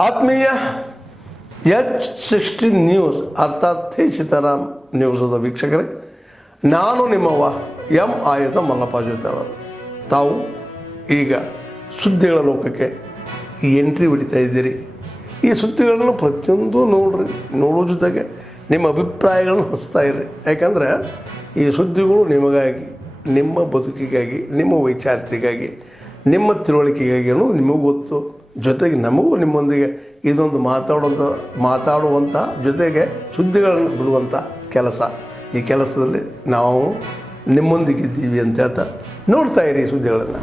ಆತ್ಮೀಯ H60 news ಅರ್ಥಾತ್ ಥೇ ಸೀತಾರಾಮ್ ನ್ಯೂಸದ ವೀಕ್ಷಕರೇ, ನಾನು ನಿಮ್ಮವ ಎಂ ಆಯುಧ ಮಲ್ಲಪ್ಪ ಜೊತೆಯವರು. ತಾವು ಈಗ ಸುದ್ದಿಗಳ ಲೋಕಕ್ಕೆ ಎಂಟ್ರಿ ಹೊಡಿತಾ ಇದ್ದೀರಿ. ಈ ಸುದ್ದಿಗಳನ್ನು ಪ್ರತಿಯೊಂದು ನೋಡೋ ಜೊತೆಗೆ ನಿಮ್ಮ ಅಭಿಪ್ರಾಯಗಳನ್ನು ಹಂಚ್ತಾ ಇರಿ. ಯಾಕಂದರೆ ಈ ಸುದ್ದಿಗಳು ನಿಮಗಾಗಿ, ನಿಮ್ಮ ಬದುಕಿಗಾಗಿ, ನಿಮ್ಮ ವೈಚಾರಿಕೆಗಾಗಿ, ನಿಮ್ಮ ತಿಳುವಳಿಕೆಗಾಗಿಯೂ ನಿಮಗೂ ಗೊತ್ತು. ಜೊತೆಗೆ ನಮಗೂ ನಿಮ್ಮೊಂದಿಗೆ ಇದೊಂದು ಮಾತಾಡುವಂಥ ಜೊತೆಗೆ ಸುದ್ದಿಗಳನ್ನು ಬಿಡುವಂಥ ಕೆಲಸ. ಈ ಕೆಲಸದಲ್ಲಿ ನಾವು ನಿಮ್ಮೊಂದಿಗಿದ್ದೀವಿ ಅಂತ ಹೇಳ್ತಾ ನೋಡ್ತಾ ಇರಿ ಸುದ್ದಿಗಳನ್ನು.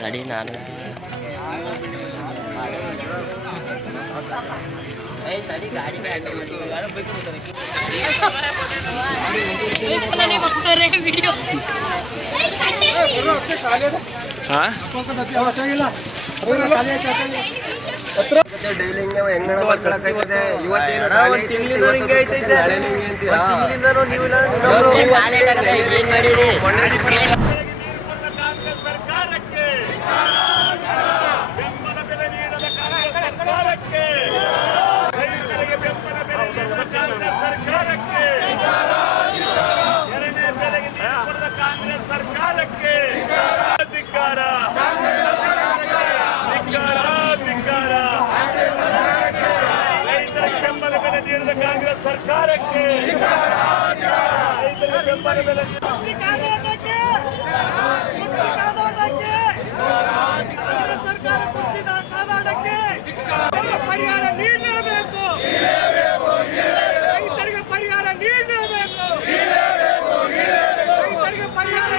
ಗಾಡಿ ನಾನು ಗಾಡಿ ಕಾಂಗ್ರೆಸ್ ಸರ್ಕಾರಕ್ಕೆ ಬೆಂಬಲ ಬೆಲೆ ಪರಿಹಾರ ನೀಡಲೇಬೇಕು, ರೈತರಿಗೆ ಪರಿಹಾರ ನೀಡಲೇಬೇಕು, ರೈತರಿಗೆ ಪರಿಹಾರ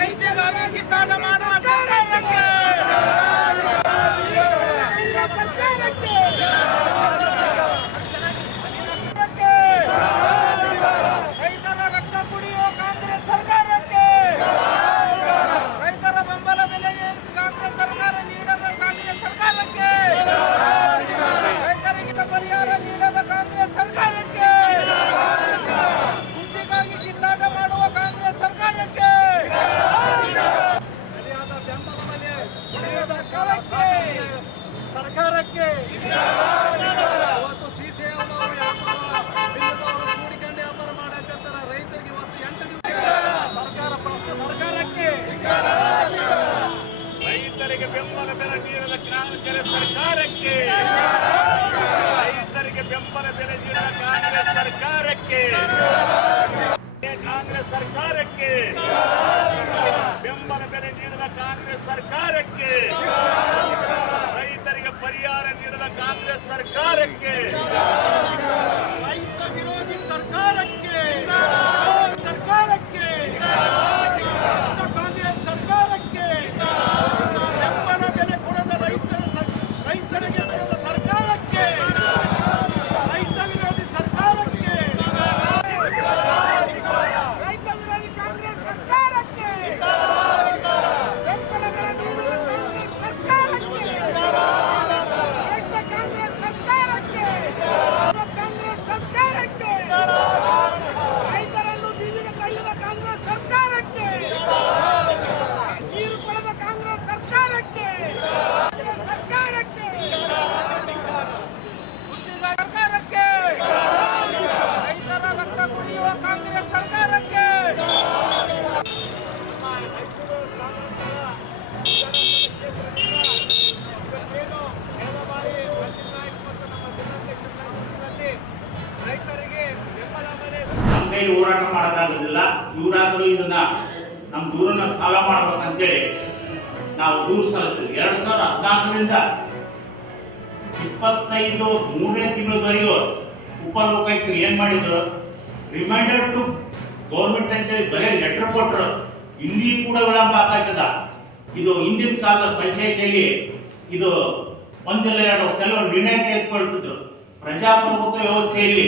ರೈತರಿಗೆ ದಾನ ಮಾಡುವ ಸರ್ಕಾರಕ್ಕೆ ರೈತರ ರಕ್ತ ಕುಡಿಯುವ ಕಾಂಗ್ರೆಸ್ ಸರ್ಕಾರಕ್ಕೆ, ರೈತರ ಬೆಂಬಲ ಬೆಲೆಗೆ ಕಾಂಗ್ರೆಸ್ ಸರ್ಕಾರ ನೀಡದ ಕಾಂಗ್ರೆಸ್ ಸರ್ಕಾರಕ್ಕೆ, ರೈತರಿಗೆ ಪರಿಹಾರ ನೀಡದ ಕಾಂಗ್ರೆಸ್ ಸರ್ಕಾರಕ್ಕೆ, ಕುರ್ಚಿಗಾಗಿ ಕಿತ್ತಾಟ ಮಾಡುವ ಕಾಂಗ್ರೆಸ್ ಸರ್ಕಾರಕ್ಕೆ, ಸರಿಯಾದ ಬೆಂಬಲ ಬೆಲೆ ಪಡೆಯದ ಸರ್ಕಾರಕ್ಕೆ ಇವತ್ತು ಶ್ರೀಶೈಲದವರು ಕೂಡಿಕೊಂಡು ವ್ಯಾಪಾರ ಮಾಡಕತ್ತಾರ. ರೈತರಿಗೆ ಇವತ್ತು 8 ದಿವಸ ಸರ್ಕಾರ ಭ್ರಷ್ಟ ಸರ್ಕಾರಕ್ಕೆ, ರೈತರಿಗೆ ಬೆಂಬಲ ಬೆಲೆ ನೀಡದ ಕಾಂಗ್ರೆಸ್ ಸರ್ಕಾರಕ್ಕೆ, ರೈತರಿಗೆ ಬೆಂಬಲ ಬೆಲೆ ನೀಡದ ಕಾಂಗ್ರೆಸ್ ಸರ್ಕಾರಕ್ಕೆ, ಕಾಂಗ್ರೆಸ್ ಸರ್ಕಾರಕ್ಕೆ ಬೆಂಬಲ ಬೆಲೆ ನೀಡದ ಕಾಂಗ್ರೆಸ್ ಸರ್ಕಾರಕ್ಕೆ, ರೈತರಿಗೆ ಪರಿಹಾರ ನೀಡದ ಕಾಂಗ್ರೆಸ್ ಸರ್ಕಾರಕ್ಕೆ, ರೈತ ವಿರೋಧಿ ಸರ್ಕಾರಕ್ಕೆ, ಸರ್ಕಾರಕ್ಕೆ ಕಾಂಗ್ರೆಸ್ ಸರ್ಕಾರಕ್ಕೆ, ಬೆಂಬಲ ಬೆಲೆ ಕೊಡದ ರೈತರಿಗೆ ಕೊಡದ ಸರ್ಕಾರಕ್ಕೆ, ರೈತ ವಿರೋಧಿ ಸರ್ಕಾರಕ್ಕೆ, ರೈತ ವಿರೋಧಿ ಕಾಂಗ್ರೆಸ್ ಸರ್ಕಾರಕ್ಕೆ, ಬೆಂಬಲ ಬೆಲೆ ನೀಡದ ಕಾಂಗ್ರೆಸ್ ಸರ್ಕಾರಕ್ಕೆ, ರೈತ ಕಾಂಗ್ರೆಸ್ ಸರ್ಕಾರಕ್ಕೆ, ಕಾಂಗ್ರೆಸ್ ಸರ್ಕಾರಕ್ಕೆ, ರೈತರನ್ನು ಬೀದಿಗೆ ತಳ್ಳಿದ ಕಾಂಗ್ರೆಸ್ ಸರ್ಕಾರಕ್ಕೆ, ನೀರು ಪಡೆದ ಕಾಂಗ್ರೆಸ್ ಸರ್ಕಾರಕ್ಕೆ, ಸರ್ಕಾರಕ್ಕೆ, ಉಚಿತ ಸರ್ಕಾರಕ್ಕೆ, ರೈತರ ರಕ್ತ ಕುಡಿಯುವ ಕಾಂಗ್ರೆಸ್ ಸರ್ಕಾರಕ್ಕೆ, ಮೈಸೂರು ಗ್ರಾಮಾಂತರ ಇವತ್ತೇನು ಕಳೆದ ಬಾರಿ ನರಸಿಂಹ ನಾಯ್ಕ ಮತ್ತು ನಮ್ಮ ಜಿಲ್ಲಾಧ್ಯಕ್ಷರ ನೇತೃತ್ವದಲ್ಲಿ ರೈತರಿಗೆ ಬೆಂಬಲ ಬೆಲೆ ನಮ್ಮ ಕೈಲಿ ಹೋರಾಟ ಮಾಡೋಕ್ಕಾಗೋದಿಲ್ಲ. ಇವರಾದರೂ ಇದನ್ನ ನಮ್ಮ ದೂರನ್ನ ಸಾಲ ಮಾಡ್ಬೇಕಂತೇಳಿ ನಾವು ದೂರು ಸಲ್ಲಿಸ್ತೀವಿ. 2014ರಿಂದ 25 3ನೇ ತಿಂಗಳವರೆಗೂ ಉಪಲೋಕಾಯುಕ್ತರು ಏನ್ ಮಾಡಿದ್ರು, ರಿಮೈಂಡರ್ ಟು ಗೌರ್ಮೆಂಟ್ ಅಂತೇಳಿ ಬರೀ ಲೆಟರ್ ಕೊಟ್ಟರು. ಇಲ್ಲಿ ಕೂಡ ವಿಳಂಬ ಆಗ್ತದ. ಇದು ಹಿಂದಿನ ಕಾಲದ ಪಂಚಾಯಿತಿಯಲ್ಲಿ ಇದು ಒಂದಿಲ್ಲ 2 ವರ್ಷದಲ್ಲಿ ನಿರ್ಣಯ ತೆಗೆದುಕೊಳ್ತಿದ್ರು. ಪ್ರಜಾಪ್ರಭುತ್ವ ವ್ಯವಸ್ಥೆಯಲ್ಲಿ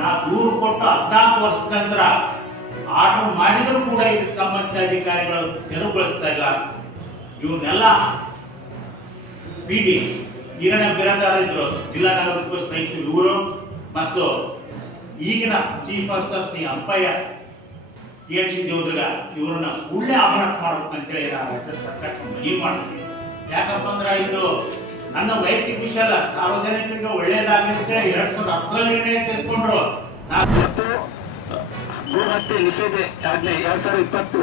ನಾವು ದೂರು ಕೊಟ್ಟು 14 ವರ್ಷದ ನಂತರ ಆರ್ಡರ್ ಮಾಡಿದರೂ ಕೂಡ ಇದಕ್ಕೆ ಸಂಬಂಧಿತ ಅಧಿಕಾರಿಗಳು ತೆರವುಗೊಳಿಸ್ತಾ ಇಲ್ಲ. ಇವನ್ನೆಲ್ಲ ಬಿಡಿ ಕಿರಣ ಬಿರಾದಾರ ಇದ್ರು, ಜಿಲ್ಲಾ ನಾಗರಿಕ ಪರೀಕ್ಷೆ ಇವರು ಮತ್ತು ಈಗಿನ ಚೀಫ್ ಆಫೀಸರ್ ಸಿ ಅಪ್ಪಯ್ಯ TMC ದೇವದುರ್ಗ ಇವರನ್ನ ಒಳ್ಳೆ ಅಮಾನತ್ ಮಾಡ್ಬೇಕಂತೇಳಿ ನಾನು ರಾಜ್ಯ ಸರ್ಕಾರಕ್ಕೆ ಮನವಿ ಮಾಡ್ತೀನಿ. ಯಾಕಪ್ಪ ಅಂದ್ರೆ ಇದು ನನ್ನ ವೈಯಕ್ತಿಕ ವಿಷಯ ಅಲ್ಲ, ಸಾರ್ವಜನಿಕರಿಗೆ ಒಳ್ಳೇದಾಗಲಿಕ್ಕೆ 2010ರಲ್ಲಿ ನಿರ್ಣಯ ತೆಗೆದುಕೊಂಡ್ರು. ಮತ್ತು ಗೋಹತ್ಯೆ ನಿಷೇಧ ಆಜ್ಞೆ 2020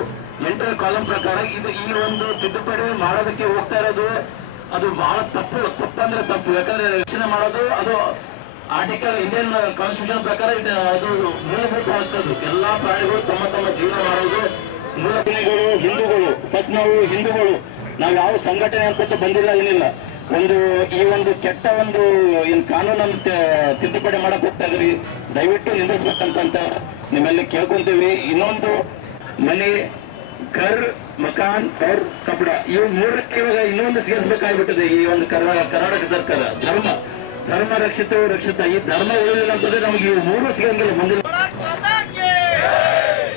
8ರ ಕಾಲಂ ಪ್ರಕಾರ ಇದು ಈ ಒಂದು ತಿದ್ದುಪಡಿ ಮಾಡೋದಕ್ಕೆ ಹೋಗ್ತಾ ಇರೋದು ಅದು ಬಹಳ ತಪ್ಪಂದ್ರೆ ತಪ್ಪು. ಯಾಕಂದ್ರೆ ರಕ್ಷಣೆ ಮಾಡೋದು ಅದು ಆರ್ಟಿಕಲ್ ಇಂಡಿಯನ್ ಕಾನ್ಸ್ಟಿಟ್ಯೂಷನ್ ಪ್ರಕಾರ ಅದು ಮೂಲಭೂತ ಹಕ್ಕದು. ಎಲ್ಲಾ ಪ್ರಾಣಿಗಳು ತಮ್ಮ ತಮ್ಮ ಜೀವನ ಮಾಡೋದು ಮೂಲಗಳು. ಹಿಂದೂಗಳು ಫಸ್ಟ್ ನಾವು ಹಿಂದೂಗಳು ನಾವು ಯಾವ ಸಂಘಟನೆ ಅಂತ ಬಂದಿಲ್ಲ, ಏನಿಲ್ಲ. ಈ ಒಂದು ಕೆಟ್ಟ ಒಂದು ಏನ್ ಕಾನೂನನ್ನು ತಿದ್ದುಪಡಿ ಮಾಡಕ್ ಹೋಗ್ತಾ ಇದ್ರಿ, ದಯವಿಟ್ಟು ನಿಂದಿಸ್ಬೇಕಂತ ನಿಮ್ಮಲ್ಲಿ ಕೇಳ್ಕೊಂತೀವಿ. ಇನ್ನೊಂದು ಮನೆ, ಘರ್, ಮಕಾನ್ ಅವ್ರ ಕಪಡ ಇವು ಮೂರಕ್ಕೆ ಇವಾಗ ಇನ್ನೊಂದು ಸೇರಿಸಬೇಕಾಗ್ಬಿಟ್ಟಿದೆ ಈ ಒಂದು ಕರ್ನಾಟಕ ಸರ್ಕಾರ. ಧರ್ಮ ರಕ್ಷಿತ ಈ ಧರ್ಮ ಉಳಿಲಿಲ್ಲ ಅಂತಂದ್ರೆ ನಮ್ಗೆ ಇವು ಮೂರು ಸಿಗಂಗಿಲ್ಲ ಮುಂದಿನ. ಭಾರತ್ ಮಾತಾ ಕಿ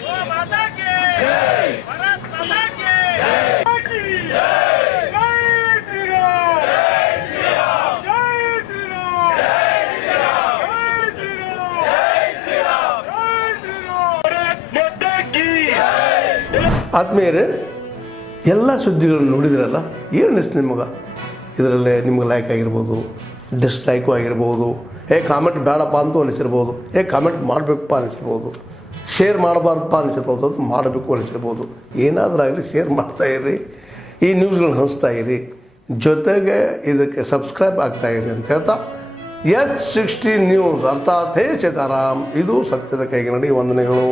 ಗೋ ಮಾತಾ ಕಿ ಜೈ, ಭಾರತ್ ಮಾತಾ ಕಿ ಜೈ, ಜೈ ಶ್ರೀರಾಮ್, ಜೈ ಶ್ರೀರಾಮ್, ಜೈ ಶ್ರೀರಾಮ್, ಜೈ ಶ್ರೀರಾಮ್, ಜೈ ಶ್ರೀರಾಮ್, ಜೈ ಶ್ರೀರಾಮ್, ಭಾರತ್ ಮಾತಾ ಕಿ. ಆತ್ಮೀಯರೇ, ಎಲ್ಲ ಸುದ್ದಿಗಳನ್ನು ನೋಡಿದ್ರಲ್ಲ, ಏನು ಅನಿಸ್ತು ನಿಮಗೆ? ಇದರಲ್ಲೇ ನಿಮ್ಗೆ ಲೈಕ್ ಆಗಿರ್ಬೋದು, ಡಿಸ್ಲೈಕು ಆಗಿರ್ಬೋದು, ಕಾಮೆಂಟ್ ಬೇಡಪ್ಪ ಅಂತೂ ಅನಿಸಿರ್ಬೋದು, ಕಾಮೆಂಟ್ ಮಾಡಬೇಕಪ್ಪ ಅನಿಸಿರ್ಬೋದು, ಶೇರ್ ಮಾಡಬಾರ್ದಪ್ಪ ಅನಿಸಿರ್ಬೋದು, ಅದು ಮಾಡಬೇಕು ಅನಿಸಿರ್ಬೋದು. ಏನಾದರೂ ಆಗಲಿ ಶೇರ್ ಮಾಡ್ತಾಯಿರಿ, ಈ ನ್ಯೂಸ್ಗಳನ್ನ ಹಂಚ್ತಾ ಇರಿ, ಜೊತೆಗೆ ಇದಕ್ಕೆ ಸಬ್ಸ್ಕ್ರೈಬ್ ಆಗ್ತಾಯಿರಿ ಅಂತ ಹೇಳ್ತಾ H16 ನ್ಯೂಸ್ ಅರ್ಥಾತ್ ಹೇ ಸೀತಾರಾಮ್, ಇದು ಸತ್ಯದ ಕೈಗೆ ನಡಿ. ವಂದನೆಗಳು.